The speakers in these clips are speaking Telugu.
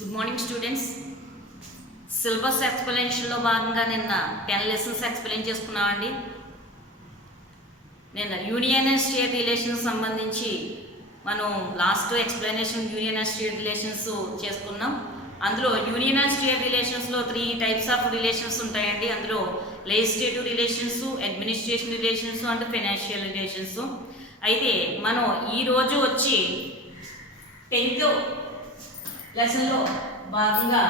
Good morning students. సిలబస్ ఎక్స్ప్లెనేషన్లో భాగంగా నిన్న 10 లెసన్స్ ఎక్స్ప్లెయిన్ చేసుకున్నామండి. నిన్న యూనియన్ అండ్ స్టేట్ రిలేషన్స్ సంబంధించి మనం last explanation union and state relations చేసుకున్నాం. అందులో యూనియన్ అండ్ స్టేట్ రిలేషన్స్లో 3 టైప్స్ ఆఫ్ రిలేషన్స్ ఉంటాయండి. అందులో legislative relations, administration relations and financial relations. అయితే మనం ఈరోజు వచ్చి 10th లెసన్లో భాగంగా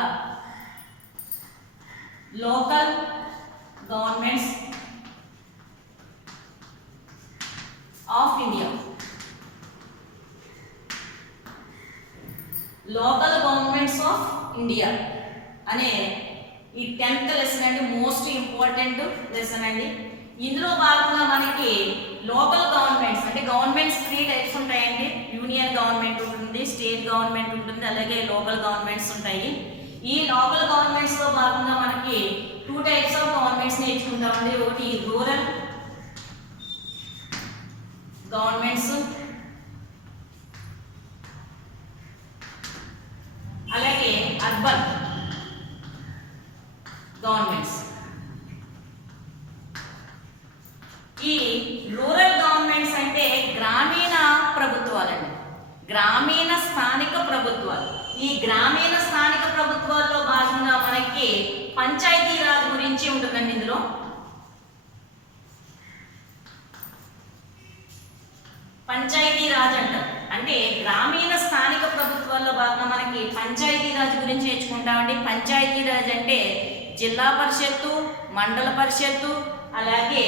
local governments of India, local governments of India అనే ఈ 10th లెసన్ అండి, మోస్ట్ ఇంపార్టెంట్ లెసన్ అండి. ఇందులో భాగంగా మనకి లోకల్ గవర్నమెంట్స్ అంటే గవర్నమెంట్స్ 3 టైప్స్ ఉంటాయండి. యూనియన్ గవర్నమెంట్ ఉంటుంది, స్టేట్ గవర్నమెంట్ ఉంటుంది, అలాగే లోకల్ గవర్నమెంట్స్ ఉంటాయి. ఈ లోకల్ గవర్నమెంట్స్ లో భాగంగా మనకి 2 టైప్స్ ఆఫ్ గవర్నమెంట్స్ నేర్చుకుంటామండి. ఒకటి రూరల్ గవర్నమెంట్స్, అలాగే అర్బన్ గవర్నమెంట్స్. ఈ రూరల్ గవర్నమెంట్స్ అంటే గ్రామీణ ప్రభుత్వాలండి, గ్రామీణ స్థానిక ప్రభుత్వాలు. ఈ గ్రామీణ స్థానిక ప్రభుత్వాల్లో భాగంగా మనకి పంచాయతీ రాజ్ గురించి ఉంటుందండి. ఇందులో పంచాయతీ రాజ్ అంటారు. అంటే గ్రామీణ స్థానిక ప్రభుత్వాల్లో భాగంగా మనకి పంచాయతీ రాజ్ గురించి నేర్చుకుంటామండి. పంచాయతీ రాజ్ అంటే జిల్లా పరిషత్తు, మండల పరిషత్తు, అలాగే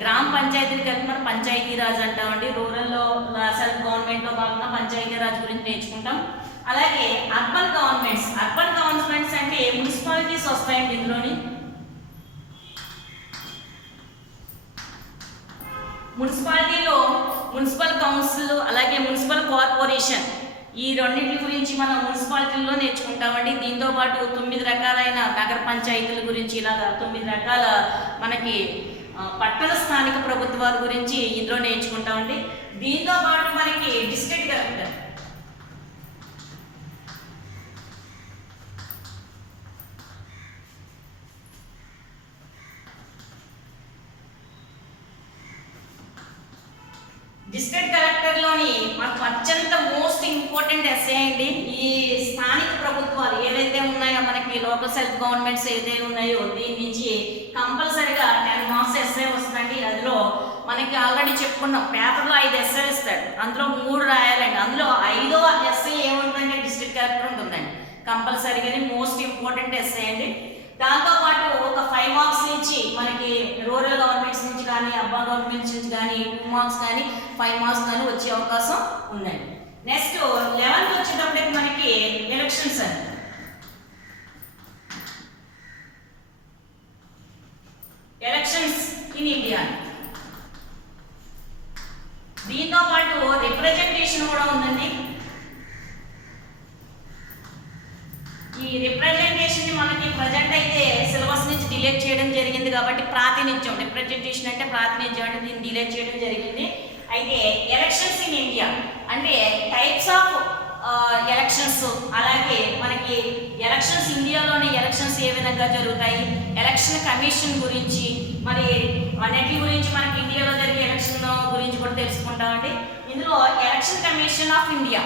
గ్రామ పంచాయతీని కలిపి మనం పంచాయతీ రాజ్ అంటామండి. రూరల్లో సెల్ఫ్ గవర్నమెంట్లో భాగంగా పంచాయతీ రాజ్ గురించి నేర్చుకుంటాం. అలాగే అర్బన్ గవర్నమెంట్స్, అర్బన్ గవర్నమెంట్స్ అంటే మున్సిపాలిటీస్ వస్తాయండి. ఇందులోని మున్సిపాలిటీలో మున్సిపల్ కౌన్సిల్, అలాగే మున్సిపల్ కార్పొరేషన్, ఈ రెండింటి గురించి మనం మున్సిపాలిటీల్లో నేర్చుకుంటామండి. దీంతో పాటు 9 రకాలైన నగర పంచాయతీల గురించి, ఇలాగా 9 రకాల మనకి పట్టణ స్థానిక ప్రభుత్వాల గురించి ఇందులో నేర్చుకుంటామండి. దీంతో పాటు మనకి డిస్ట్రిక్ట్ కలెక్టర్, డిస్ట్రిక్ట్ కలెక్టర్లోని మనకు అత్యంత మోస్ట్ ఇంపార్టెంట్ ఎస్ఏ అండి. ఈ స్థానిక ప్రభుత్వాలు ఏదైతే ఉన్నాయో, మనకి లోకల్ సెల్ఫ్ గవర్నమెంట్స్ ఏదైతే ఉన్నాయో, దీని నుంచి కంపల్సరిగా 10 మార్క్స్ ఎస్ఏ వస్తుందండి. అందులో మనకి ఆల్రెడీ చెప్పుకున్నాం, పేపర్లో 5 ఎస్ఏలు ఇస్తాడు, అందులో 3 రాయాలండి. అందులో 5వ ఎస్ఏ ఏముంటుందంటే డిస్ట్రిక్ట్ కలెక్టర్ ఉంటుందండి కంపల్సరీగా. మోస్ట్ ఇంపార్టెంట్ ఎస్ఏ అండి. దాంతోపాటు ఒక 5 మార్క్స్ నుంచి మనకి రూరల్ గవర్నమెంట్స్ నుంచి కానీ, అర్బన్ గవర్నమెంట్స్ నుంచి కానీ 2 మార్క్స్ కానీ 5 మార్క్స్ కానీ వచ్చే అవకాశం ఉందండి. నెక్స్ట్ 11th వచ్చేటప్పటికి మనకి ఎలక్షన్స్ అండి. ఎలక్షన్స్ ఇన్ ఇండియా, దీంతో పాటు రిప్రజెంటేషన్ కూడా ఉందండి. ఈ రిప్రజెంటేషన్ మనకి ప్రజెంట్ అయితే సిలబస్ నుంచి డిలీట్ చేయడం జరిగింది కాబట్టి ప్రాతినిధ్యం, రిప్రజెంటేషన్ అంటే ప్రాతినిధ్యం అంటే దీన్ని డిలీట్ చేయడం జరిగింది. అయితే ఎలక్షన్స్ ఇన్ ఇండియా అంటే టైప్స్ ఆఫ్ ఎలక్షన్స్, అలాగే మనకి ఎలక్షన్స్ ఇండియాలోని ఎలక్షన్స్ ఏ విధంగా జరుగుతాయి, ఎలక్షన్ కమిషన్ గురించి, మరి అన్నిటి గురించి మనకి ఇండియాలో జరిగే ఎలక్షన్ గురించి కూడా తెలుసుకుంటామండి. ఇందులో ఎలక్షన్ కమిషన్ ఆఫ్ ఇండియా,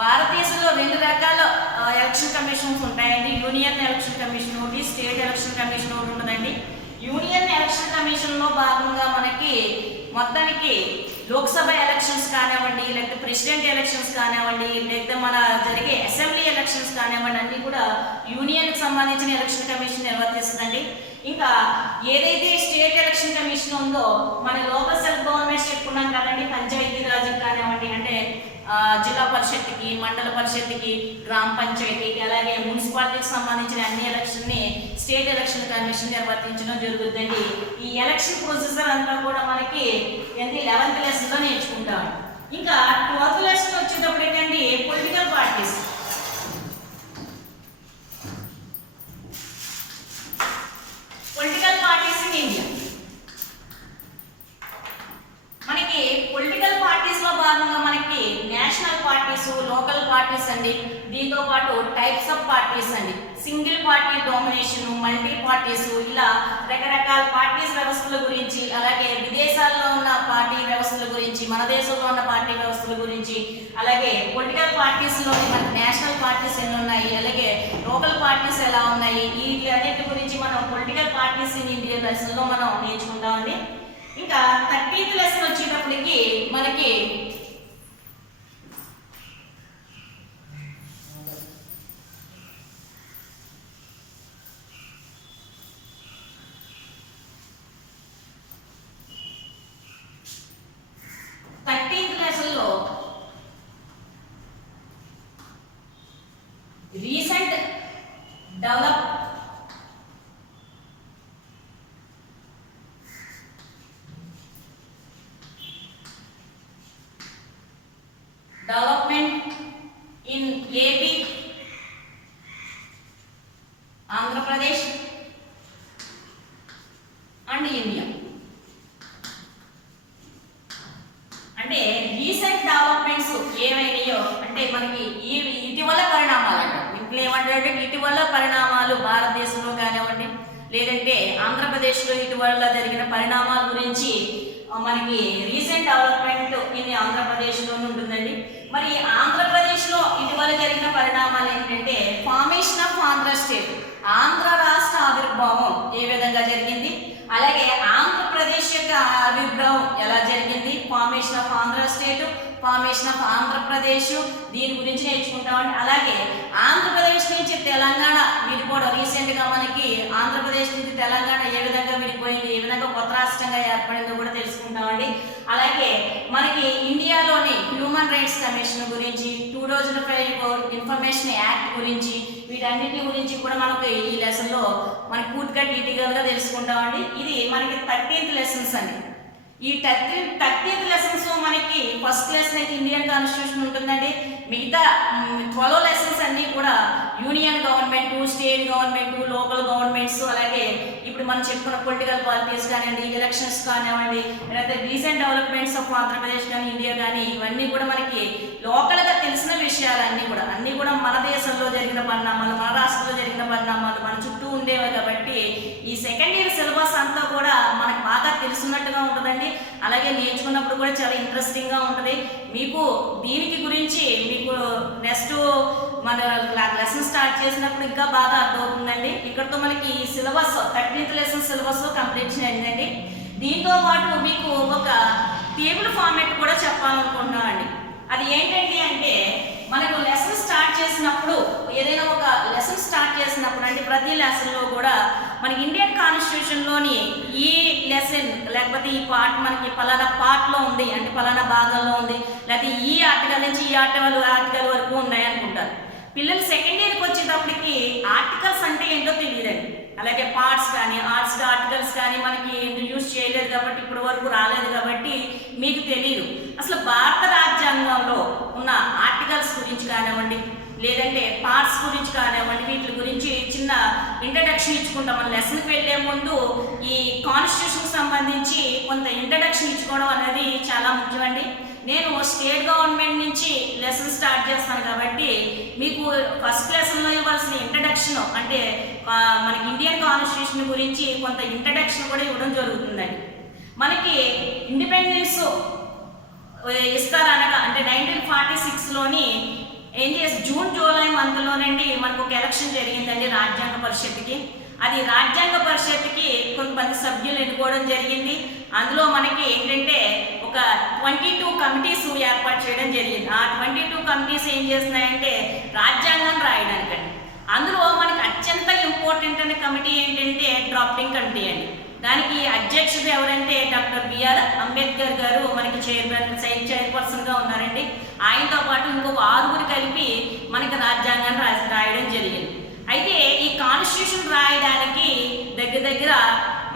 భారతదేశంలో 2 రకాల ఎలక్షన్ కమిషన్స్ ఉంటాయండి. యూనియన్ ఎలక్షన్ కమిషన్ ఒకటి, స్టేట్ ఎలక్షన్ కమిషన్ ఒకటి ఉంటుందండి. యూనియన్ ఎలక్షన్ కమిషన్లో భాగంగా మనకి మొత్తానికి లోక్సభ ఎలక్షన్స్ కానివ్వండి, లేకపోతే ప్రెసిడెంట్ ఎలక్షన్స్ కానివ్వండి, లేకపోతే మన జరిగే అసెంబ్లీ ఎలక్షన్స్ కానివ్వండి, అన్నీ కూడా యూనియన్కి సంబంధించిన ఎలక్షన్ కమిషన్ నిర్వర్తిస్తుందండి. ఇంకా ఏదైతే స్టేట్ ఎలక్షన్ కమిషన్ ఉందో, మన లోకల్ సెల్ఫ్ గవర్నమెంట్స్ చెప్పుకున్నాం కదండి, పంచాయతీ రాజ్ కానివ్వండి, అంటే జిల్లా పరిషత్కి, మండల పరిషత్కి, గ్రామ పంచాయతీకి, అలాగే మున్సిపాలిటీకి సంబంధించిన అన్ని ఎలక్షన్ని స్టేట్ ఎలక్షన్ కమిషన్ నిర్వర్తించడం జరుగుతుందండి. ఈ ఎలక్షన్ ప్రొసీజర్ అంతా కూడా మనకి 11th లెసన్లో నేర్చుకుంటాం. ఇంకా 12th లెసన్ వచ్చేటప్పటికండి political parties, political parties in India. మనకి పొలిటికల్ పార్టీస్ లో భాగంగా మనకి నేషనల్ పార్టీస్ లోకల్ పార్టీస్ అండి. దీంతో పాటు టైప్స్ ఆఫ్ పార్టీస్ అండి, single party domination, multi parties, ఇలా రకరకాల పార్టీస్ వ్యవస్థల గురించి, అలాగే విదేశాల్లో ఉన్న పార్టీ వ్యవస్థల గురించి, మన దేశంలో ఉన్న పార్టీ వ్యవస్థల గురించి, అలాగే పొలిటికల్ పార్టీస్లోని మన నేషనల్ పార్టీస్ ఎన్ని ఉన్నాయి, అలాగే లోకల్ పార్టీస్ ఎలా ఉన్నాయి, వీటన్నిటి గురించి మనం పొలిటికల్ పార్టీస్ ఇన్ ఇండియా లెసన్లో మనం నేర్చుకుంటామండి. ఇంకా 13th లెసన్ వచ్చేటప్పటికి మనకి recent development in AP, Andhra Pradesh and India. అంటే రీసెంట్ డెవలప్మెంట్స్ ఏమైనాయో అంటే మనకి ఇటీవల పరిణామాలు అంట. ఇంట్లో ఏమంటారంటే ఇటీవల పరిణామాలు భారతదేశంలో కానివ్వండి, లేదంటే ఆంధ్రప్రదేశ్లో ఇటీవల జరిగిన పరిణామాల గురించి మనకి రీసెంట్ డెవలప్మెంట్ ఇన్ ఆంధ్రప్రదేశ్లోనే ఉంటుందండి. మరి ఆంధ్రప్రదేశ్లో ఇటీవల జరిగిన పరిణామాలు ఏంటంటే formation of Andhra state, Andhra రాష్ట్ర ఆవిర్భావం ఏ విధంగా జరిగింది, అలాగే ఆంధ్రప్రదేశ్ యొక్క ఆవిర్భావం ఎలా జరిగింది, formation of Andhra state, formation of Andhra Pradesh, దీని గురించి నేర్చుకుంటామండి. అలాగే ఆంధ్రప్రదేశ్ నుంచి తెలంగాణ విడిపోవడం, రీసెంట్గా మనకి ఆంధ్రప్రదేశ్ నుంచి తెలంగాణ ఏ విధంగా విడిపోయింది, ఏ విధంగా కొత్త రాష్ట్రంగా ఏర్పడిందో కూడా తెలుసుకుంటామండి. అలాగే మనకి ఇండియాలోని హ్యూమన్ రైట్స్ కమిషన్ గురించి, 2005 ఇన్ఫర్మేషన్ యాక్ట్ గురించి, వీటన్నిటి గురించి కూడా మనకు ఈ లెసన్లో మనకి పూర్తిగా డీటెయిల్గా తెలుసుకుంటామండి. ఇది మనకి 13th లెసన్స్ అండి. ఈ 13th లెసన్స్ మనకి ఫస్ట్ లెసన్ అయితే ఇండియన్ కాన్స్టిట్యూషన్ ఉంటుందండి. మిగతా 12 లెసన్స్ అన్నీ కూడా union government, state government, local governments, అలాగే ఇప్పుడు మనం చెప్పుకున్న పొలిటికల్ పార్టీస్ కానివ్వండి, ఎలక్షన్స్ కానివ్వండి, లేకపోతే రీసెంట్ డెవలప్మెంట్స్ ఆఫ్ ఆంధ్రప్రదేశ్ కానీ ఇండియా కానీ, ఇవన్నీ కూడా మనకి లోకల్గా తెలిసిన విషయాలు అన్నీ కూడా మన దేశంలో జరిగిన పరిణామాలు, మన రాష్ట్రంలో జరిగిన పరిణామాలు మన చుట్టూ ఉండేవి. కాబట్టి ఈ సెకండ్ ఇయర్ సిలబస్ అంతా కూడా మనకు బాగా తెలుసున్నట్టుగా ఉంటుందండి. అలాగే నేర్చుకున్నప్పుడు కూడా చాలా ఇంట్రెస్టింగ్గా ఉంటుంది. మీకు దీనికి గురించి మీకు నెక్స్ట్ మన లెసన్ స్టార్ట్ చేసినప్పుడు ఇంకా బాగా అర్థమవుతుందండి. ఇక్కడతో మనకి syllabus 13th lesson syllabus complete అయిందండి. దీంతో పాటు మీకు ఒక టేబుల్ ఫార్మాట్ కూడా చెప్పాలనుకుంటున్నామండి. అది ఏంటండి అంటే మనకు లెసన్ స్టార్ట్ చేసినప్పుడు, ఏదైనా ఒక లెసన్ స్టార్ట్ చేసినప్పుడు అంటే ప్రతి లెసన్లో కూడా మనకి ఇండియన్ కాన్స్టిట్యూషన్లోని ఈ లెసన్ లేకపోతే ఈ పార్ట్ మనకి పలానా పార్ట్లో ఉంది అంటే పలానా భాగంలో ఉంది, లేకపోతే ఈ ఆర్టికల్ నుంచి ఈ ఆర్టికల్ వరకు ఉన్నాయి అనుకుంటారు. పిల్లలు సెకండ్ ఇయర్కి వచ్చేటప్పటికి ఆర్టికల్స్ అంటే ఏంటో తెలియదండి. అలాగే పార్ట్స్ కానీ ఆర్ట్స్ ఆర్టికల్స్ కానీ మనకి యూజ్ చేయలేదు కాబట్టి ఇప్పటి వరకు రాలేదు కాబట్టి మీకు తెలియదు. అసలు భారత రాజ్యాంగంలో ఉన్న ఆర్టికల్స్ గురించి కానివ్వండి, లేదంటే పార్ట్స్ గురించి కానివ్వండి, వీటి గురించి చిన్న ఇంట్రడక్షన్ ఇచ్చుకుంటాం. మన లెసన్కి వెళ్ళే ముందు ఈ కాన్స్టిట్యూషన్కి సంబంధించి కొంత ఇంట్రడక్షన్ ఇచ్చుకోవడం అనేది చాలా ముఖ్యమండి. నేను స్టేట్ గవర్నమెంట్ నుంచి లెసన్ స్టార్ట్ చేస్తాను కాబట్టి మీకు ఫస్ట్ లెసన్లో ఇవ్వాల్సిన ఇంట్రడక్షన్ అంటే మనకి ఇండియన్ కాన్స్టిట్యూషన్ గురించి కొంత ఇంట్రడక్షన్ కూడా ఇవ్వడం జరుగుతుందండి. మనకి ఇండిపెండెన్స్ ఇస్తారనగా అంటే 1946లోని ఏం చేసి జూన్ జూలై మంత్లోనండి మనకు ఒక ఎలక్షన్ జరిగిందండి రాజ్యాంగ పరిషత్కి. అది రాజ్యాంగ పరిషత్కి కొంతమంది సభ్యులు ఎన్నుకోవడం జరిగింది. అందులో మనకి ఏంటంటే ఒక 22 కమిటీస్ ఏర్పాటు చేయడం జరిగింది. ఆ 22 కమిటీస్ ఏం చేస్తున్నాయంటే రాజ్యాంగాన్ని రాయడానికండి. అందులో మనకి అత్యంత ఇంపార్టెంట్ అనే కమిటీ ఏంటంటే డ్రాఫ్టింగ్ కమిటీ అండి. దానికి అధ్యక్షుడు ఎవరంటే డాక్టర్ బిఆర్ అంబేద్కర్ గారు మనకి చైర్పర్సన్గా ఉన్నారండి. ఆయనతో పాటు ఇంకొక 6 కలిపి మనకి రాజ్యాంగాన్ని రాయడం జరిగింది. అయితే ఈ కాన్స్టిట్యూషన్ రాయడానికి దగ్గర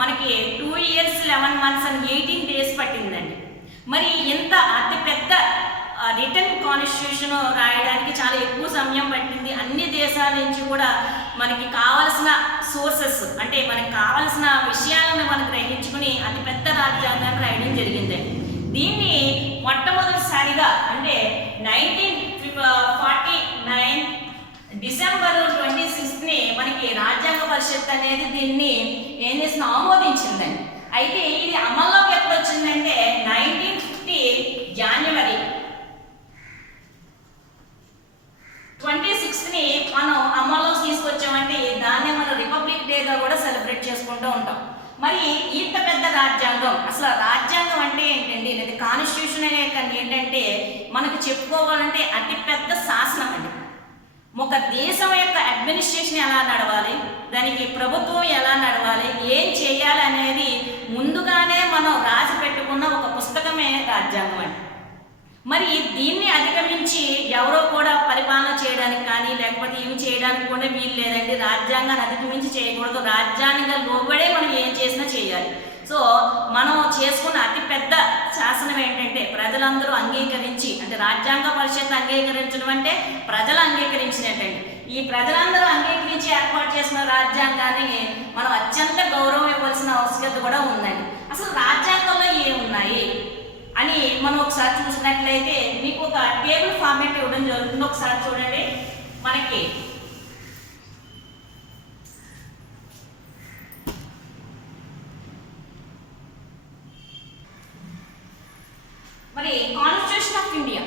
మనకి 2 years 11 months and 18 days పట్టిందండి. మరి ఇంత అతిపెద్ద రిటర్న్ కాన్స్టిట్యూషన్ రాయడానికి చాలా ఎక్కువ సమయం పట్టింది. అన్ని దేశాల నుంచి కూడా మనకి కావలసిన సోర్సెస్ అంటే మనకి కావలసిన విషయాలను మనం గ్రహించుకుని అతిపెద్ద రాజ్యాంగాన్ని రాయడం జరిగిందండి. దీన్ని మొట్టమొదటిసారిగా అంటే 1950 1949 డిసెంబర్ 26ని మనకి రాజ్యాంగ పరిషత్ అనేది దీన్ని ఏం చేసిన ఆమోదించిందండి. అయితే ఇది అమల్లోకి ఎప్పుడు వచ్చిందంటే 1950 జనవరి 26ని మనం అమల్లోకి తీసుకొచ్చామంటే దాన్ని మనం రిపబ్లిక్ డేగా కూడా సెలబ్రేట్ చేసుకుంటూ ఉంటాం. మరి ఇంత పెద్ద రాజ్యాంగం, అసలు రాజ్యాంగం అంటే ఏంటండి, లేదా కాన్స్టిట్యూషన్ అనేది ఏంటంటే మనకు చెప్పుకోవాలంటే అతి పెద్ద శాసనం అండి. ఒక దేశం యొక్క అడ్మినిస్ట్రేషన్ ఎలా నడవాలి, దానికి ప్రభుత్వం ఎలా నడవాలి, ఏం చేయాలి అనేది ముందుగానే మనం రాసి పెట్టుకున్న ఒక పుస్తకమే రాజ్యాంగం అండి. మరి దీన్ని అధిగమించి ఎవరో కూడా పరిపాలన చేయడానికి కానీ లేకపోతే ఏమి చేయడానికి కూడా వీలు లేదండి. రాజ్యాంగాన్ని అధిగమించి చేయకూడదు. రాజ్యాంగంగా లోబడే మనం ఏం చేసినా చేయాలి. సో మనం చేసుకున్న అతిపెద్ద శాసనం ఏంటంటే ప్రజలందరూ అంగీకరించి, అంటే రాజ్యాంగ పరిషత్ అంగీకరించడం అంటే ప్రజలు అంగీకరించినట్టండి. ఈ ప్రజలందరూ అంగీకరించి ఏర్పాటు చేసిన రాజ్యాంగాన్ని మనం అత్యంత గౌరవం ఇవ్వాల్సిన అవసరత కూడా ఉందండి. అసలు రాజ్యాంగంలో ఏమున్నాయి అని మనం ఒకసారి చూసినట్లయితే మీకు ఒక టేబుల్ ఫార్మేట్ ఇవ్వడం జరుగుతుంది. ఒకసారి చూడండి. మనకి మరి కాన్స్టిట్యూషన్ ఆఫ్ ఇండియా,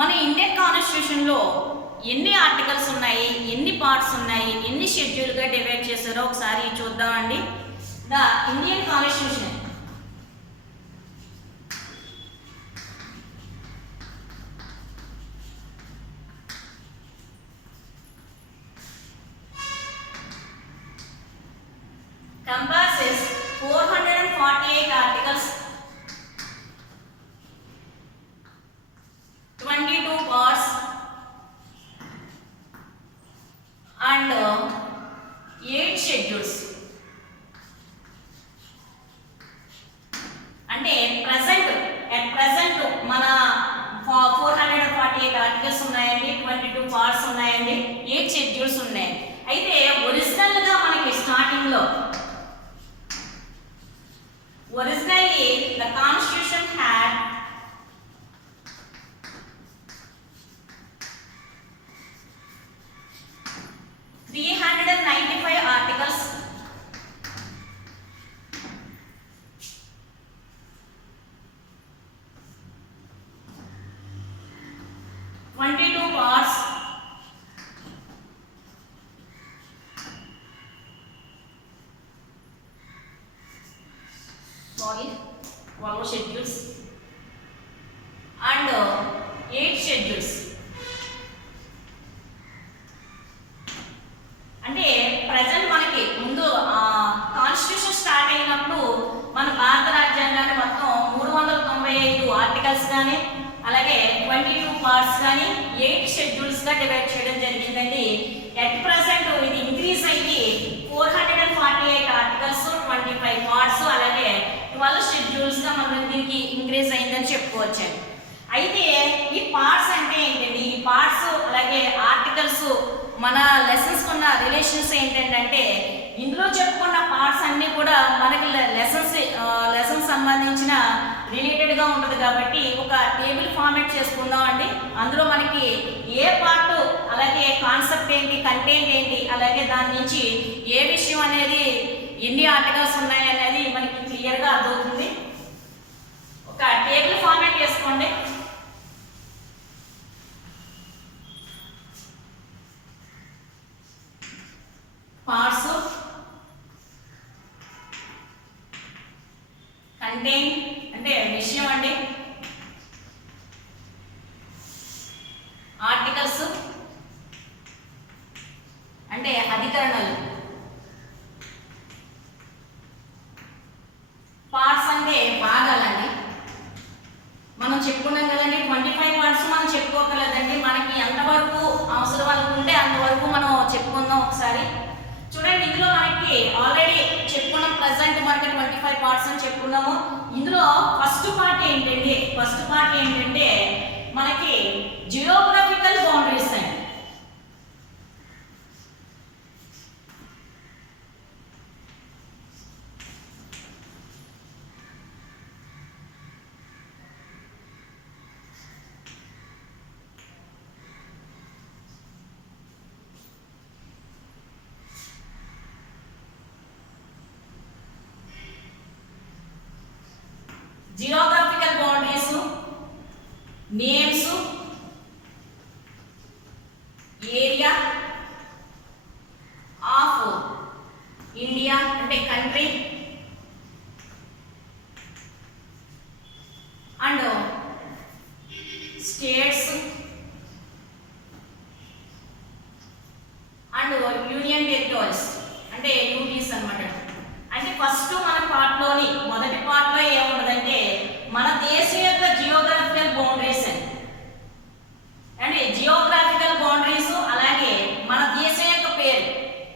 మన ఇండియన్ కాన్స్టిట్యూషన్లో ఎన్ని ఆర్టికల్స్ ఉన్నాయి, ఎన్ని పార్ట్స్ ఉన్నాయి, ఎన్ని షెడ్యూల్గా డివైడ్ చేశారో ఒకసారి చూద్దామండి. The Indian constitution comprises 448 articles, 22 parts and 8 schedules. అంటే ప్రెసెంట్ మన 448 ఆర్టికల్స్ ఉన్నాయండి, 22 పార్ట్స్ ఉన్నాయండి, 8 షెడ్యూల్స్ ఉన్నాయి. అయితే ఒరిజినల్గా మనకి స్టార్టింగ్లో originally the constitution had 395 articles, 22 parts, one more schedules and 8 schedules. అంటే ప్రజెంట్ మనకి ముందు కాన్స్టిట్యూషన్ స్టార్ట్ అయినప్పుడు మన భారత రాజ్యాంగాన్ని మొత్తం 395 ఆర్టికల్స్ కానీ అలాగే 22 పార్ట్స్ కానీ 8 షెడ్యూల్స్గా డివైడ్ చేయడం జరిగిందండి. ఎట్ ప్రజెంట్ ఇది ఇంక్రీజ్ అయ్యి 448 ఆర్టికల్స్, 25 పార్ట్స్ అలాగే 12 షెడ్యూల్స్గా మనం దీనికి ఇంక్రీజ్ అయిందని చెప్పుకోవచ్చండి. అయితే ఈ పార్ట్స్ అంటే ఏంటండి, ఈ పార్ట్స్ అలాగే ఆర్టికల్స్ మన లెసన్స్ ఉన్న రిలేషన్స్ ఏంటంటే ఇందులో చెప్పుకున్న పార్ట్స్ అన్నీ కూడా మనకి లెసన్స్ సంబంధించిన రిలేటెడ్గా ఉంటుంది కాబట్టి ఒక టేబుల్ ఫార్మేట్ చేసుకుందాం అండి. అందులో మనకి ఏ పార్ట్ అలాగే కాన్సెప్ట్ ఏంటి, కంటెంట్ ఏంటి, అలాగే దాని నుంచి ఏ విషయం అనేది ఎన్ని ఆర్టికల్స్ ఉన్నాయి అనేది మనకి క్లియర్గా అర్థమవుతుంది. ఒక టేబుల్ ఫార్మేట్ చేసుకోండి. పార్ట్స్, కంటెంట్ అంటే విషయం అండి, ఆర్టికల్స్ అంటే అధికరణలు, పార్ట్స్ అంటే భాగాలండి. మనం చెప్పుకున్నాం కదండి 25 పార్ట్స్ మనం చెప్పుకోగలదండి. మనకి ఎంతవరకు అవసరం అనుకుంటే అంతవరకు మనం చెప్పుకుందాం. ఒకసారి చూడండి, ఇందులో మనకి ఆల్రెడీ చెప్పుకున్నాం, ప్రజెంట్ మనకి 25 పార్ట్స్ అని చెప్పుకున్నాము. ఇందులో ఫస్ట్ పార్ట్ ఏంటంటే మనకి జియోగ్రఫికల్ బౌండరీస్ అండి. Geographical boundaries, names, area of India అంటే country and states and union territories అంటే యూటీస్ అన్నమాట. అంటే ఫస్ట్ మన పార్ట్లోని మొదటి పార్ట్లో ఏముండదంటే మన దేశం యొక్క జియోగ్రఫికల్ బౌండరీస్ అంటే జియోగ్రాఫికల్ బౌండరీస్, అలాగే మన దేశం యొక్క పేరు,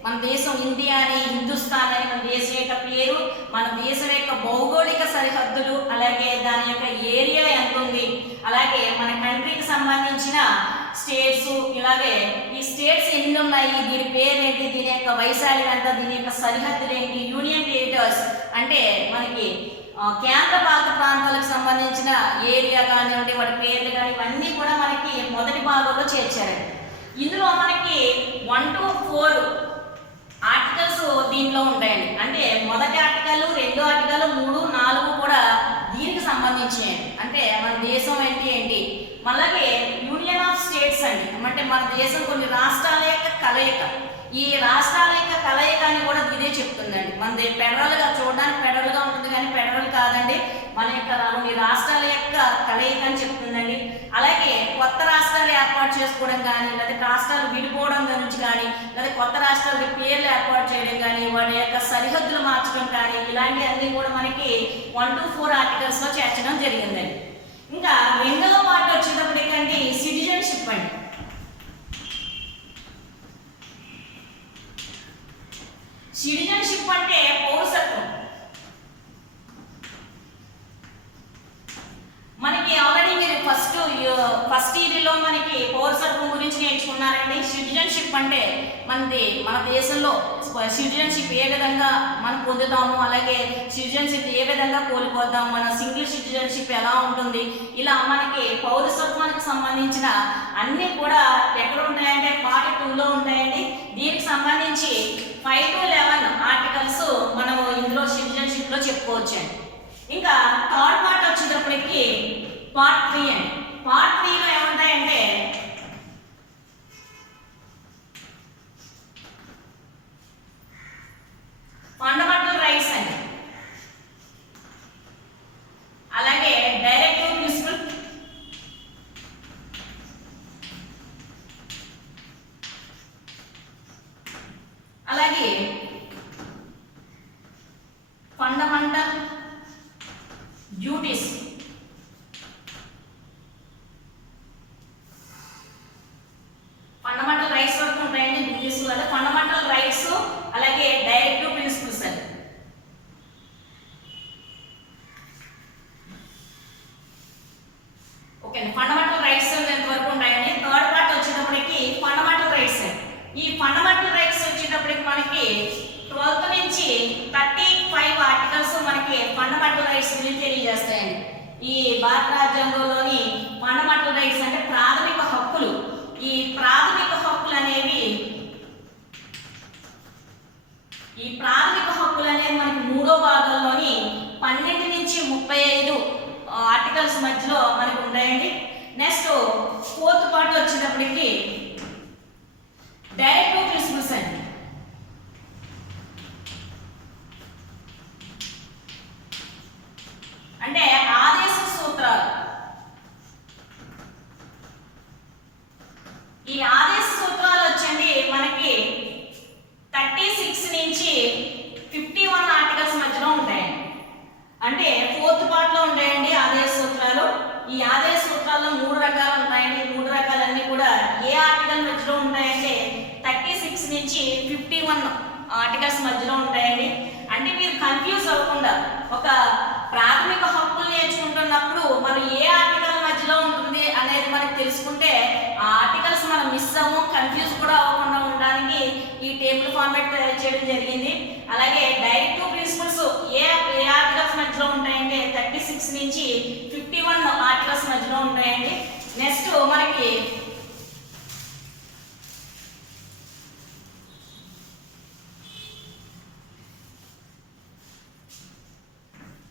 మన దేశం ఇండియా అని, హిందుస్థాన్ అని మన దేశం యొక్క పేరు, మన దేశం యొక్క భౌగోళిక సరిహద్దులు, అలాగే దాని యొక్క ఏరియా ఎంత ఉంది, అలాగే మన కంట్రీకి సంబంధించిన స్టేట్స్, ఇలాగే ఈ స్టేట్స్ ఎన్ని ఉన్నాయి, దీని పేరు ఏంటి, దీని యొక్క వైశాల్యం ఎంత, దీని యొక్క సరిహద్దులు ఏంటి, యూనియన్ టెరిటరీస్ అంటే మనకి కేంద్ర పాలిత ప్రాంతాలకు సంబంధించిన ఏరియా కానివ్వండి, వాటి పేర్లు కానీ ఇవన్నీ కూడా మనకి మొదటి భాగంలో చేర్చారండి. ఇందులో మనకి 1 to 4 ఆర్టికల్స్ దీంట్లో ఉంటాయండి. అంటే మొదటి ఆర్టికల్, రెండో ఆర్టికల్, 3, 4 కూడా దీనికి సంబంధించినవి. అంటే మన దేశం ఏంటి అలాగే యూనియన్ ఆఫ్ స్టేట్స్ అండి, అంటే మన దేశం కొన్ని రాష్ట్రాల యొక్క కలయిక. ఈ రాష్ట్రాల యొక్క కలయిక అని కూడా ఇదే చెప్తుందండి. మనది ఫెడరల్గా చూడడానికి ఫెడరల్గా ఉంటుంది కానీ ఫెడరల్ కాదండి, మన యొక్క కొన్ని రాష్ట్రాల యొక్క కలయిక అని చెప్తుందండి. అలాగే కొత్త రాష్ట్రాలు ఏర్పాటు చేసుకోవడం కానీ, లేదా రాష్ట్రాలు విడిపోవడం గురించి కానీ, లేదా కొత్త రాష్ట్రాలకి పేర్లు ఏర్పాటు చేయడం కానీ, వాటి యొక్క సరిహద్దులు మార్చడం కానీ, ఇలాంటివన్నీ కూడా మనకి 1 to 4 ఆర్టికల్స్లో చేర్చడం జరిగిందండి. ఇంకా రెండవ పార్ట్ వచ్చేటప్పటికండి సిటిజన్షిప్ అండి. సిటిజన్షిప్ అంటే పౌరసత్వం. మనకి ఆల్రెడీ మీరు ఫస్ట్ ఇయర్లో మనకి పౌరసత్వం గురించి నేర్చుకున్నారండి. సిటిజన్షిప్ అంటే మన దేశంలో సిటిజన్షిప్ ఏ విధంగా మనం పొందుతాము, అలాగే సిటిజన్షిప్ ఏ విధంగా కోల్పోతాము, మన సింగిల్ సిటిజన్షిప్ ఎలా ఉంటుంది, ఇలా మనకి పౌరసత్వానికి సంబంధించిన అన్నీ కూడా ఎక్కడ ఉంటాయంటే పార్ట్ 2లో ఉంటాయండి. దీనికి సంబంధించి 5 to 11 ఆర్టికల్స్ మనం ఇందులో సిటిజన్షిప్లో చెప్పుకోవచ్చండి. ఇంకా థర్డ్ పార్ట్ వచ్చేటప్పటికి పార్ట్ 3 అండి. పార్ట్ 3లో ఏముంటాయంటే ఫండమెంటల్ రైట్స్ అండి, అలాగే డైరెక్టివ్ ప్రిన్సిపల్, అలాగే ఫండమెంటల్ డ్యూటీస్, ఫండమెంటల్ రైట్స్ వరకు ఉంటాయండి. డ్యూటీస్ అంటే ఫండమెంటల్ రైట్స్, అలాగే డైరెక్టివ్ ప్రిన్సిపల్స్ అండి. ఓకే అండి, ఫండమెంటల్ రైట్స్ ఎంత వరకు ఉంటాయండి. థర్డ్ పార్ట్ వచ్చేటప్పటికి ఫండమెంటల్ రైట్స్. ఈ ఫండమెంటల్ రైట్స్ వచ్చేటప్పటికి మనకి 12th నుంచి 35 ఆర్టికల్స్ మనకి ఫండమెంటల్ రైట్స్ గురించి తెలియజేస్తాయండి. ఈ భారత రాజ్యాంగంలోని ఫండమెంటల్ రైట్స్ అంటే ప్రాథమిక హక్కులు. ఈ ప్రాథమిక హక్కులు అనేవి మనకి 3వ భాగంలోని 12 నుంచి 35 ఆర్టికల్స్ మధ్యలో మనకు ఉంటాయండి. నెక్స్ట్ 4th పార్ట్ వచ్చేటప్పటికి డైరెక్టివ్ ప్రిన్సిపల్స్ అండి. అంటే ఆదేశ సూత్రాలు. ఈ ఆదేశ సూత్రాలు వచ్చండి మనకి 36 నుంచి 51 ఆర్టికల్స్ మధ్యలో ఉంటాయండి. అంటే 4th పార్ట్లో ఉంటాయండి ఆదేశ సూత్రాలు. ఈ ఆదేశ సూత్రాల్లో 3 రకాలు ఉంటాయండి. 3 రకాలన్నీ కూడా ఏ ఆర్టికల్ మధ్యలో ఉంటాయంటే 36 నుంచి 51 ఆర్టికల్స్ మధ్యలో ఉంటాయండి. అంటే మీరు కన్ఫ్యూజ్ అవ్వకుండా ఒక ప్రాథమిక హక్కులు నేర్చుకుంటున్నప్పుడు మనం ఏ ఆర్టికల్ మధ్యలో ఉంటుంది అనేది మనకు తెలుసుకుంటే ఆ ఆర్టికల్స్ మనం మిస్ అవ్వము, కన్ఫ్యూజ్ కూడా అవ్వకుండా ఉండడానికి ఈ టేబుల్ ఫార్మాట్ తయారు చేయడం జరిగింది. అలాగే డైరెక్టివ్ ప్రిన్సిపల్స్ ఏ ఆర్టికల్స్ మధ్యలో ఉంటాయంటే 36 నుంచి 51 ఆర్టికల్స్ మధ్యలో ఉంటాయండి. నెక్స్ట్ మనకి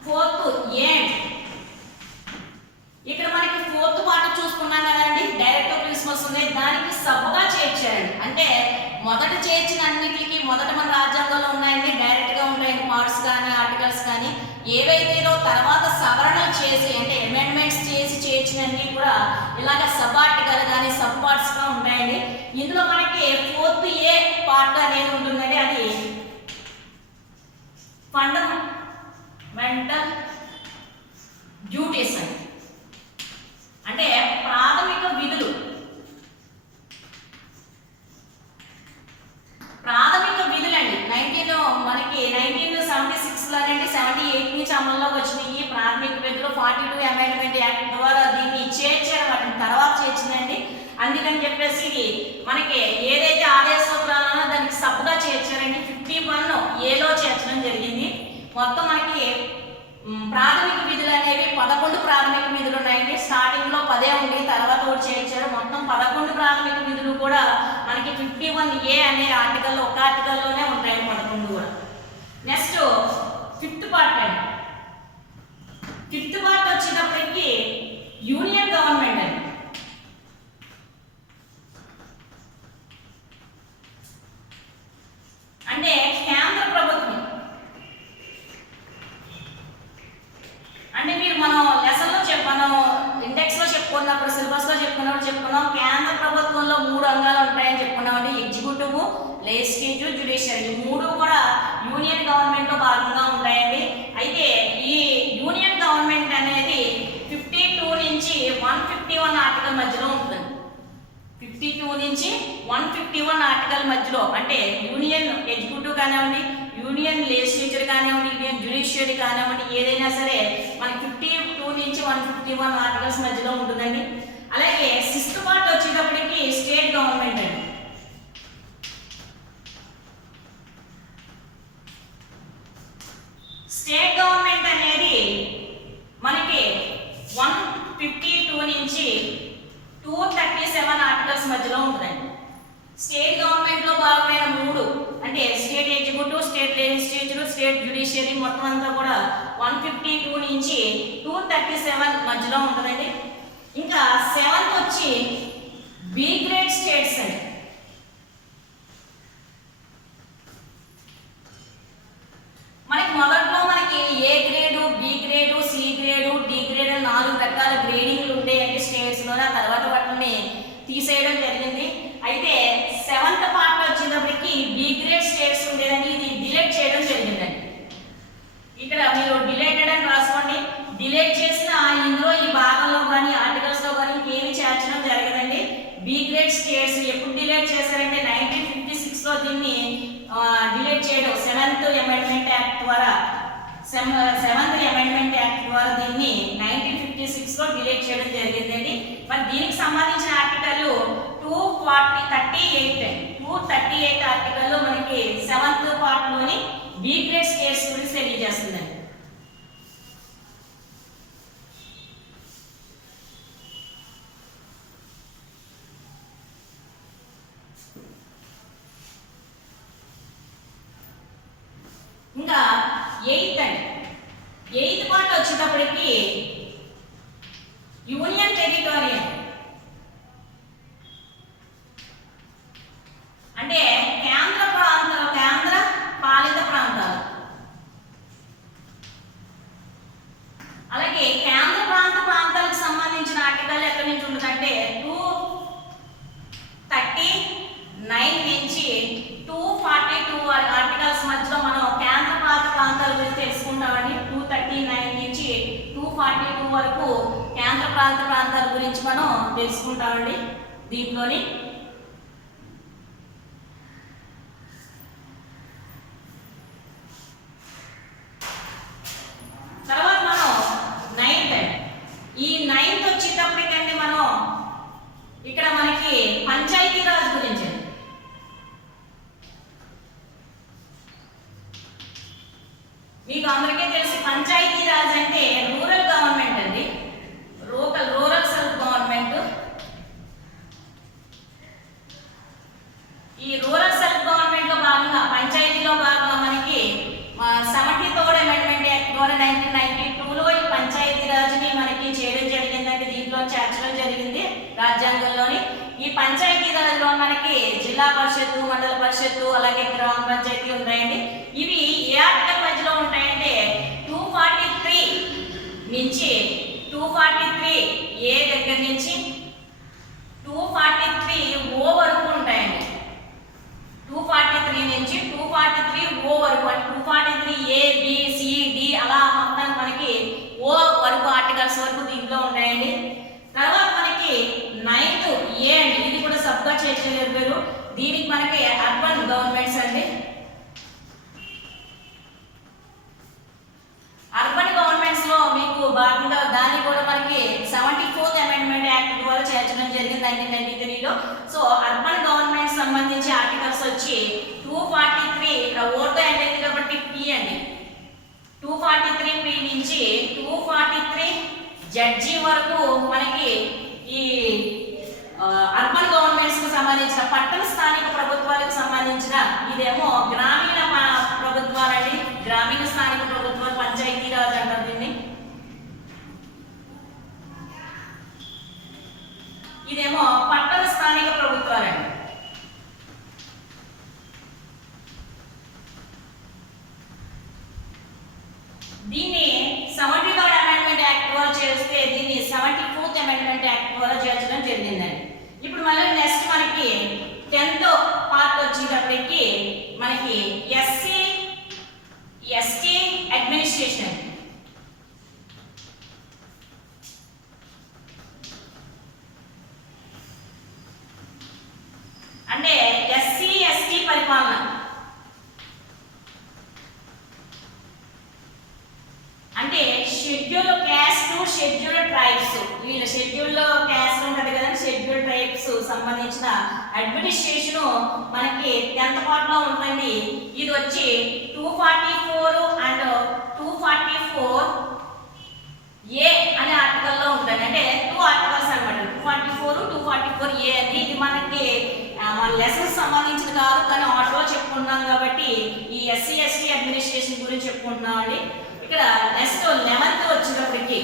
ఫోర్త్ ఎండ్ అంటే మొదట చేర్చిన అన్నిటికీ మొదట మన రాజ్యాంగంలో ఉన్నాయండి, డైరెక్ట్గా ఉంటాయండి పార్ట్స్ కానీ ఆర్టికల్స్ కానీ. ఏవైతేనో తర్వాత సవరణలు చేసి అంటే అమెండ్మెంట్స్ చేసి చేర్చినన్ని కూడా ఇలాగ సబ్ ఆర్టికల్ కానీ సబ్ పార్ట్స్గా ఉంటాయండి. ఇందులో మనకి 4th A పార్ట్ అనేది ఉంటుందండి, అది ఫండమెంటల్ డ్యూటీస్ అండి, అంటే ప్రాథమిక విధులు. ప్రాథమిక విధులండి. మనకి 1976లోనండి 78 నుంచి అమల్లోకి వచ్చినాయి ప్రాథమిక విధులు. 42 అమెండ్మెంట్ యాక్ట్ ద్వారా దీన్ని చేర్చారు, వాటిని తర్వాత చేర్చిందండి. అందుకని చెప్పేసి మనకి ఏదైతే ఆదేశ సూత్రాలనో దానికి సబ్గా చేర్చారండి. 51 ఏలో చేర్చడం జరిగింది. మొత్తం మనకి ప్రాథమిక విధులు అనేవి 11 ప్రాథమిక విధులు ఉన్నాయండి. స్టార్టింగ్ లో 10 ఉండి తర్వాత ఒకటి చేర్చారు. మొత్తం 11 ప్రాథమిక విధులు కూడా మనకి 51A అనే ఆర్టికల్లో ఒక ఆర్టికల్లోనే ఉంటాయండి 11 కూడా. నెక్స్ట్ 5th పార్ట్ అండి. 5th పార్ట్ వచ్చేటప్పటికి యూనియన్ గవర్నమెంట్ అండి. అంటే కేంద్ర ప్రభుత్వం. అంటే మీరు మనం లెసన్లో మనం ఇండెక్స్లో చెప్పుకున్నప్పుడు సిలబస్లో చెప్పుకున్నాం కేంద్ర ప్రభుత్వంలో 3 అంగాలు ఉంటాయని చెప్పుకున్నామండి. Executive, legislative, judiciary. ఈ 3 కూడా యూనియన్ గవర్నమెంట్లో భాగంగా ఉంటాయండి. అయితే ఈ యూనియన్ గవర్నమెంట్ అనేది 52 నుంచి 151 ఆర్టికల్ మధ్యలో ఉంటుంది. 52 నుంచి 151 ఆర్టికల్ మధ్యలో, అంటే యూనియన్ ఎగ్జిక్యూటివ్ కానివ్వండి, యూనియన్ లెజిస్లేచర్ కానివ్వండి, యూనియన్ జ్యుడిషియరీ కానివ్వండి, ఏదైనా సరే మనకి 52 నుంచి 151 ఆర్టికల్స్ మధ్యలో ఉంటుందండి. అలాగే 6th పార్ట్ వచ్చేటప్పటికి స్టేట్ గవర్నమెంట్ అండి. స్టేట్ గవర్నమెంట్ అనేది మనకి 152 నుంచి 237 ఆర్టికల్స్ మధ్యలో ఉంటుందండి. స్టేట్ గవర్నమెంట్ లో భాగమైన 3 అంటే state executive, state legislature, state judiciary మొత్తం అంతా కూడా 152 నుంచి 237 మధ్యలో ఉంటుందండి. ఇంకా 7th వచ్చి బి గ్రేడ్ స్టేట్స్ అండి. మనకి మొదట్లో మనకి A grade, B grade, C grade, D grade 4 రకాల గ్రేడింగ్లు ఉండేయండి స్టేట్స్లోనే. తర్వాత వాటిని తీసేయడం జరిగింది. అయితే 7th పార్ట్ వచ్చేటప్పటికి బి గ్రేడ్ స్టేట్స్ ఉండేదండి, ఇది డిలీట్ చేయడం జరిగిందండి. ఇక్కడ మీరు డిలీటెడ్ అని రాసుకోండి. డిలీట్ చేసిన ఇందులో ఈ భాగంలో కానీ ఆర్టికల్స్లో కానీ ఏమి చేర్చడం జరగదండి. బి గ్రేడ్ స్టేట్స్ ఎప్పుడు డిలీట్ చేశారంటే 1956లో దీన్ని డిలీట్ చేయడం 7th అమెండ్మెంట్ యాక్ట్ ద్వారా 7th అమెండ్మెంట్ యాక్ట్ ద్వారా దీన్ని 1956లో డిలీట్ చేయడం జరిగిందండి. మరి దీనికి సంబంధించిన ఆర్టికల్ 238 ఆర్టికల్లో మనకి 7th పార్ట్లోని బి గ్రేడ్ స్టేట్స్ గురించి తెలియజేస్తుందండి. ఇంకా 8th అండి. 8th పార్ట్ వచ్చేటప్పటికి యూనియన్ టెరిటోరియల్, అంటే కేంద్ర పాలిత ప్రాంతాలు. అలాగే కేంద్ర ప్రాంతాలకు సంబంధించిన ఆర్టికల్ ఎక్కడి నుంచి ఉంటుందంటే 239 నుంచి 242 ఆర్టికల్స్ మధ్యలో మనం కేంద్ర పాలిత ప్రాంతాల గురించి తెలుసుకుంటామండి. 239 నుంచి 242 వరకు కేంద్ర పాలిత ప్రాంతాల గురించి మనం తెలుసుకుంటామండి దీంట్లోని. తర్వాత మనం 9th, ఈ 9th వచ్చేటప్పటికండి మనం ఇక్కడ మనకి పంచాయతీ రాజ్ గురించి. మీకు అందరికీ తెలిసి పంచాయతీ రాజ్ అంటే రూరల్ గవర్నమెంట్ అండి, రూరల్ సెల్ఫ్ గవర్నమెంట్. ఈ రూరల్ సెల్ఫ్ గవర్నమెంట్ లో భాగంగా పంచాయతీలో భాగంగా మనకి 73rd అమెండ్మెంట్ యాక్ట్ ద్వారా 1992లో ఈ పంచాయతీ రాజ్ని మనకి చేయడం జరిగిందండి. దీంట్లో చేర్చడం జరిగింది రాజ్యాంగంలోని. ఈ ఈ పంచాయతీరాజ్లో మనకి జిల్లా పరిషత్తు, మండల పరిషత్తు, అలాగే గ్రామ పంచాయతీ ఉంటాయండి. ఇవి ఏ ఆర్టికల్ మధ్యలో ఉంటాయంటే 243 నుంచి 243 ఏ దగ్గర నుంచి 243 ఓ వరకు ఉంటాయండి. 243 నుంచి 243 ఓ వరకు, అంటే 243 ఏ, బి, సి, డి అలా మొత్తానికి మనకి ఓ వరకు ఆర్టికల్స్ వరకు దీంట్లో ఉంటాయండి. తర్వాత మనకి 9th ఏ అండి, ఇది కూడా సబ్గా చేర్చలేరు. దీనికి మనకి అర్బన్ గవర్నమెంట్స్ అండి. అర్బన్ గవర్నమెంట్స్ లో మీకు భాగంగా దాన్ని కూడా మనకి 74th అమెండ్మెంట్ యాక్ట్ ద్వారా చేర్చడం జరిగింది 1993లో. సో అర్బన్ గవర్నమెంట్ సంబంధించి ఆర్టికల్స్ వచ్చి 243 ఇక్కడ ఓటు ఎండ్ అయింది కాబట్టి పి అండి. 243 పి నుంచి 243 జడ్జి వరకు మనకి ఈ అర్బన్ గవర్నమెంట్స్ కు సంబంధించిన పట్టణ స్థానిక ప్రభుత్వాలకు సంబంధించిన, ఇదేమో గ్రామీణ ప్రభుత్వాలండి. గ్రామీణ స్థానిక ప్రభుత్వాలు పంచాయతీరాజ్ అంటారు దీన్ని. ఇదేమో పట్టణ స్థానిక ప్రభుత్వాలండి. దీన్ని 73rd అమెండ్మెంట్ యాక్ట్ ద్వారా చేస్తే దీన్ని 74th అమెండ్మెంట్ యాక్ట్ ద్వారా చేర్చడం జరిగిందండి. ఇప్పుడు మళ్ళీ నెక్స్ట్ మనకి 10th పార్ట్ వచ్చేటప్పటికి మనకి ఎస్సీ ఎస్టీ అడ్మినిస్ట్రేషన్. అంటే ఎస్సీ ఎస్టీ పరిపాలన. అంటే షెడ్యూల్ క్యాస్ట్, షెడ్యూల్ ట్రైబ్స్, వీళ్ళ షెడ్యూల్ క్యాస్ట్ ఉంటుంది కదండి, షెడ్యూల్ ట్రైబ్స్ సంబంధించిన అడ్మినిస్ట్రేషన్ మనకి 10th పార్ట్ లో ఉంటుంది. ఇది వచ్చి 244 అండ్ 244 ఏ అనే ఆర్టికల్ లో ఉంటుంది. అంటే 2 ఆర్టికల్స్ అన్నమాట, 244, 244 ఏ అని. ఇది మనకి మన లెసన్స్ సంబంధించిన కాదు, కానీ ఆటోలో చెప్పుకుంటున్నాం కాబట్టి ఈ ఎస్సీ ఎస్టీ అడ్మినిస్ట్రేషన్ గురించి చెప్పుకుంటున్నాం అండి. ఇక్కడ నెక్స్ట్ 11th వచ్చేటప్పటికి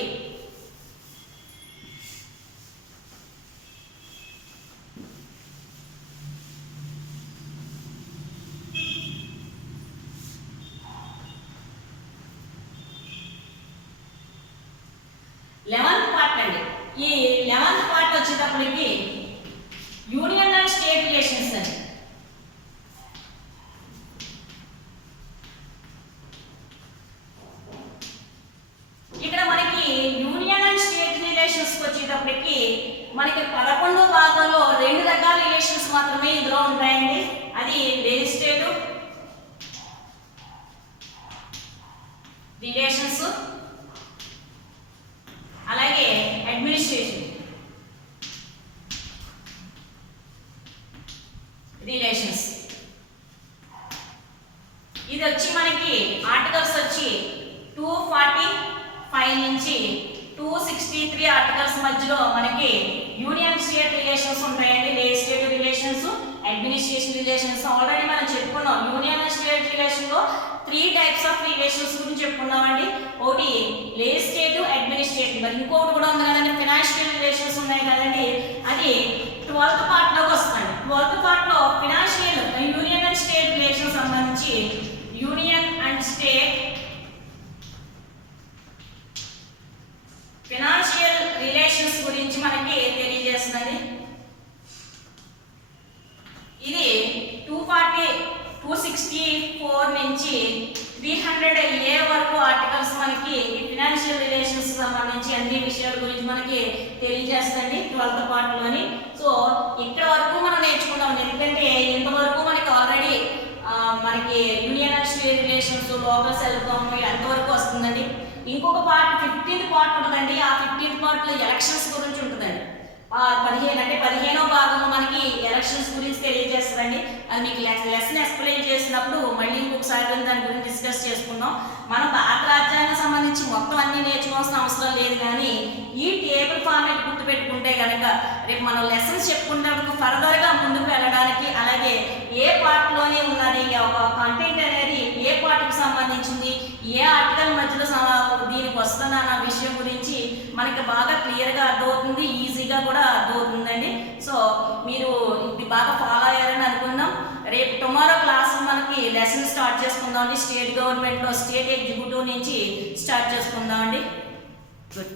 పార్ట్ అండి. ఈ 11th పార్ట్ వచ్చేటప్పటికి యూనియన్ అండ్ స్టేట్ రిలేషన్స్ అండి. ఇక్కడ మనకి యూనియన్ అండ్ స్టేట్ రిలేషన్స్ వచ్చేటప్పటికి మనకి 11వ భాగంలో 2 రకాల రిలేషన్స్ మాత్రమే ఇందులో ఉంటాయండి. అది లెజిస్లేటివ్ రిలేషన్స్, అలాగే అడ్మినిస్ట్రేషన్ రిలేషన్స్. ఇది వచ్చి మనకి ఆర్టికల్స్ వచ్చి 245 నుంచి 263 ఆర్టికల్స్ మధ్యలో మనకి యూనియన్ స్టేట్ రిలేషన్స్ ఉంటాయండి. Legislative relations, administration relations. Already మనం చెప్పుకున్నాం యూనియన్ అండ్ స్టేట్ రిలేషన్ లో 3 టైప్స్ ఆఫ్ రిలేషన్స్ గురించి చెప్పుకున్నామండి. ఒకటి లెజిస్లేటివ్, అడ్మినిస్ట్రేటివ్, మరి ఇంకొకటి కూడా ఉంది కదండి ఫైనాన్షియల్ రిలేషన్స్ ఉన్నాయి కదండి. అది 12th పార్ట్ లోకి వస్తుంది. 12th పార్ట్ లో financial union and state relation సంబంధించి union and state financial relations గురించి మనకి తెలియజేస్తుంది. ఇది 264 నుంచి 300 ఏ వరకు ఆర్టికల్స్ మనకి ఫైనాన్షియల్ రిలేషన్స్ సంబంధించి అన్ని విషయాల గురించి మనకి తెలియజేస్తుంది 12th పార్ట్ లోని. సో ఇక్కడ వరకు మనం నేర్చుకుంటాం, ఎందుకంటే ఇంతవరకు మనకి ఆల్రెడీ మనకి union and state relations, local self government అంతవరకు వస్తుందండి. ఇంకొక పార్ట్ 15th పార్ట్ ఉంటుందండి. ఆ 15th పార్ట్ లో ఎలక్షన్స్ గురించి ఉంటుందండి. 15వ భాగం మనకి ఎలక్షన్స్ గురించి తెలియజేస్తుందండి. అది మీకు లెసన్ ఎక్స్ప్లెయిన్ చేసినప్పుడు మళ్ళీ ఇంకొకసారి దాని గురించి డిస్కస్ చేసుకుందాం. మనం భారత రాజ్యాంగం సంబంధించి మొత్తం అన్ని నేర్చుకోవాల్సిన అవసరం లేదు, కానీ ఈ టేబుల్ ఫార్మేట్ గుర్తుపెట్టుకుంటే కనుక రేపు మనం లెసన్స్ చెప్పుకునేందుకు ఫర్దర్గా ముందుకు వెళ్ళడానికి, అలాగే ఏ పార్ట్లోనే ఉన్నది ఒక కంటెంట్ అనేది ఏ పార్ట్కి సంబంధించింది, ఏ ఆర్టికల్ మధ్యలో దీనికి వస్తున్న అన్న విషయం గురించి మనకి బాగా క్లియర్గా అర్థమవుతుంది, ఈజీగా కూడా అర్థమవుతుందండి. సో మీరు బాగా ఫాలో అయ్యారని అనుకుందాం. రేపు టుమారో క్లాస్ మనకి లెసన్ స్టార్ట్ చేసుకుందాం అండి. స్టేట్ గవర్నమెంట్లో స్టేట్ ఎగ్జిక్యూటివ్ నుంచి స్టార్ట్ చేసుకుందాం అండి. గుడ్.